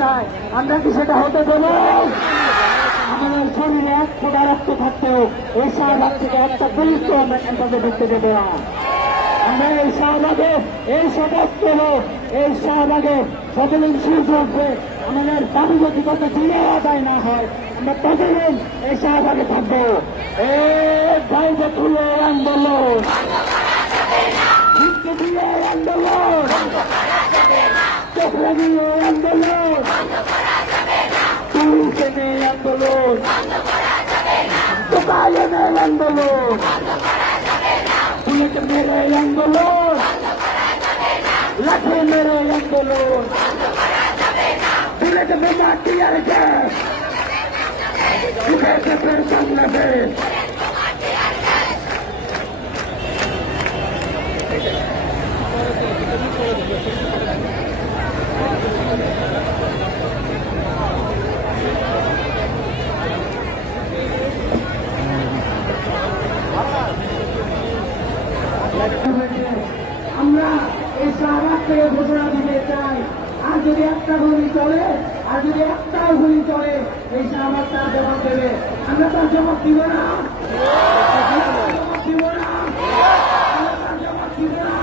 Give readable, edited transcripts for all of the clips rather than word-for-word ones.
চাই, আমরা কি সেটা হতে দেব? আমাদের শরীরে এক ফোঁটা রক্ত থাকতেও এই শাহবাগ থেকে একটা গুরুত্ব আমরা তাদের ঢুকতে দেব না। আমরা এই শাহবাগে এই শপথ করব, এই শাহবাগে যতদিন সূর্য উঠবে আমাদের দাবি যদি কত দিনে আদায় না হয় আমরা ততদিন এই শাহবাগে থাকবো। এই বাইরে তুলে আন্দোলন, আন্দোলন, চোখ লাগিয়ে আন্দোলন, পুলিশে আন্দোলন, দোকানের আন্দোলন, পুলিশ মেরে আন্দোলন, লাঠি মেরে আন্দোলন, বুলেট মেরা টিয়ার গ্যাস, বাংলাদেশ। আমরা এই শাহবাগ থেকে ঘোষণা দিতে চাই, আর যদি একটা গুলি চলে, আর যদি একটাও গুলি চলে এই শাহবাগ তার জবাব দেবে। আমরা তার জবাব দিব না, দিব না, তার জবাব দিব না।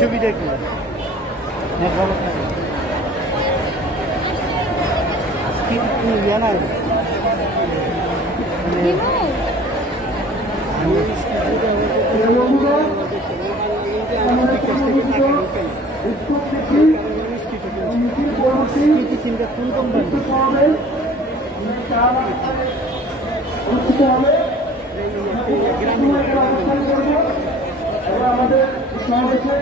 সুবিধা কি জানাই আমাদের সমাবেশে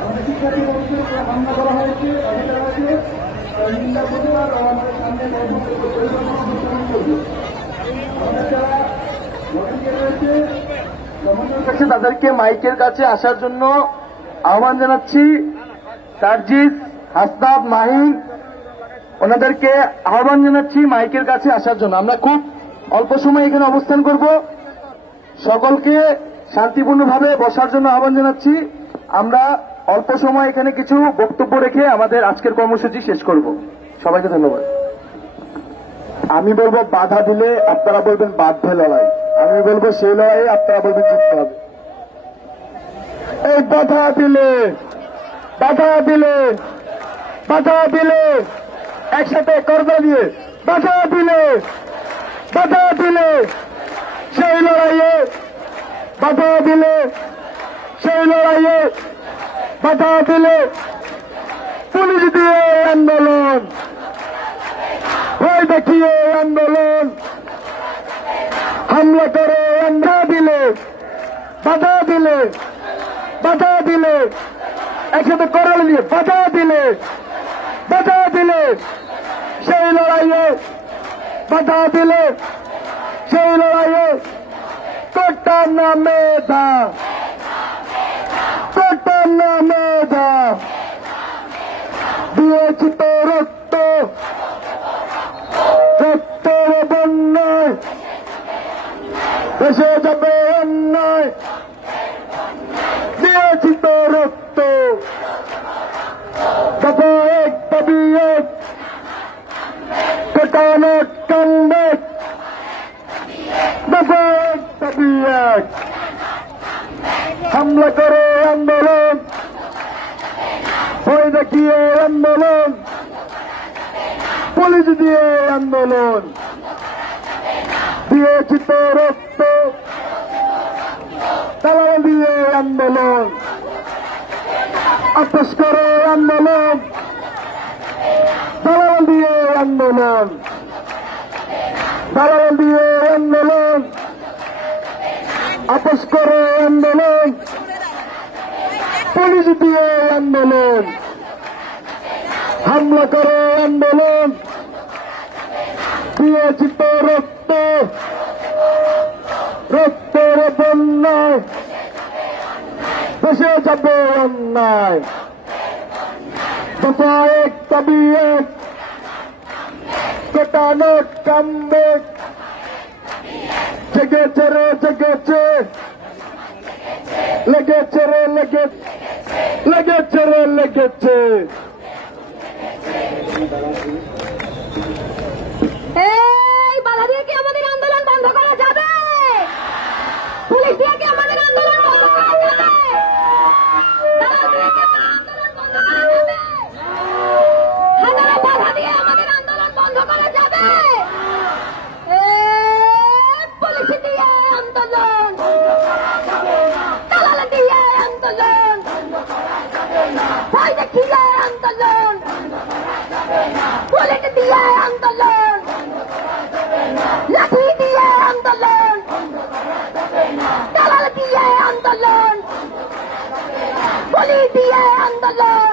আমাদের শিক্ষার্থী বন্ধুদেরকে হামলা করা হয়েছে, নিন্দা প্রতিবাদ ও আমাদের সামনে আমাদের যারা ভলান্টিয়ার রয়েছে তাদেরকে মাইকের কাছে আসার জন্য আহ্বান জানাচ্ছি। সার্জিস, হাসনাত, মাহিন ওনাদেরকে আহ্বান জানাচ্ছি মাইকের কাছে আসার জন্য। আমরা খুব অল্প সময় এখানে অবস্থান করব, সকলকে শান্তিপূর্ণভাবে বসার জন্য আহ্বান জানাচ্ছি। আমরা অল্প সময় এখানে কিছু বক্তব্য রেখে আমাদের আজকের কর্মসূচি শেষ করব। সবাইকে ধন্যবাদ। আমি বলবো বাধা দিলে আপনারা বলবেন বাধ্য লড়াই, আমি বলবো সেই লড়াইয়ে আপনারা বলবেন জিততে হবে। এই বাধা দিলে, বাধা দিলে, বাধা দিলে, একসাথে করবে দিয়ে বাধা দিলে, বাধা দিলে সেই লড়াইয়ে, বাধা দিলে সেই লড়াইয়ে, বাধা দিলে পুলিশ দিয়ে আন্দোলন, ভয় দেখিয়ে আন্দোলন, হামলা করে বাধা দিলে, বাধা দিলে, বাধা দিলে, একসাথে করাল দিয়ে বাধা দিলে, বাধা দিলে সেই লড়াইয়ে, বাধা দিলে সেই লড়াইয়ে কোটা না মেধা, কোটা না মেধা, দিয়েছি তো রক্ত, রক্তের বন্যায় দেশে যাবে অন্যায়, দিয়েছি তো রক্ত, দফা এক দাবি এক, কোটানো কান্দে, দফা এক দাবি এক, হামলা করে আন্দোলন, ভয় দেখিয়ে আন্দোলন, পুলিশ দিয়ে আন্দোলন, দিয়েছি তো রক্ত, দালাল দিয়ে আন্দোলন, আপোষ করে আন্দোলন, দালাল দিয়ে আন্দোলন, দালাল দিয়ে আন্দোলন, আপোষ করে আন্দোলন, পুলিশ দিয়ে আন্দোলন। হামলা করে আন্দোলন দিয়েছি তো রক্ত, রক্তের বন্যায় দেশে যাবে অন্যায়। দফা এক দাবি এক, কোটা নোট কামবে, জেগেছে রে জেগেছে, লেগেছে রে লেগেছে রে লেগেছে। এই বাধা দিয়ে কি আমাদের আন্দোলন বন্ধ করা যাবে? পুলিশ দিয়ে কি আমাদের আন্দোলন বন্ধ করা যাবে? দালাল দিয়ে কি আমাদের আন্দোলন বন্ধ করা যাবে? হাজারো বাধা দিয়ে আমাদের আন্দোলন বন্ধ করা যাবে? পুলিশ দিয়ে আন্দোলন, দালাল দিয়ে আন্দোলন, ভয় দেখিয়ে আন্দোলন, পুলিশ দিয়ে আন্দোলন, লাঠি দিয়ে আন্দোলন, দালাল দিয়ে আন্দোলন, পুলিশ দিয়ে আন্দোলন।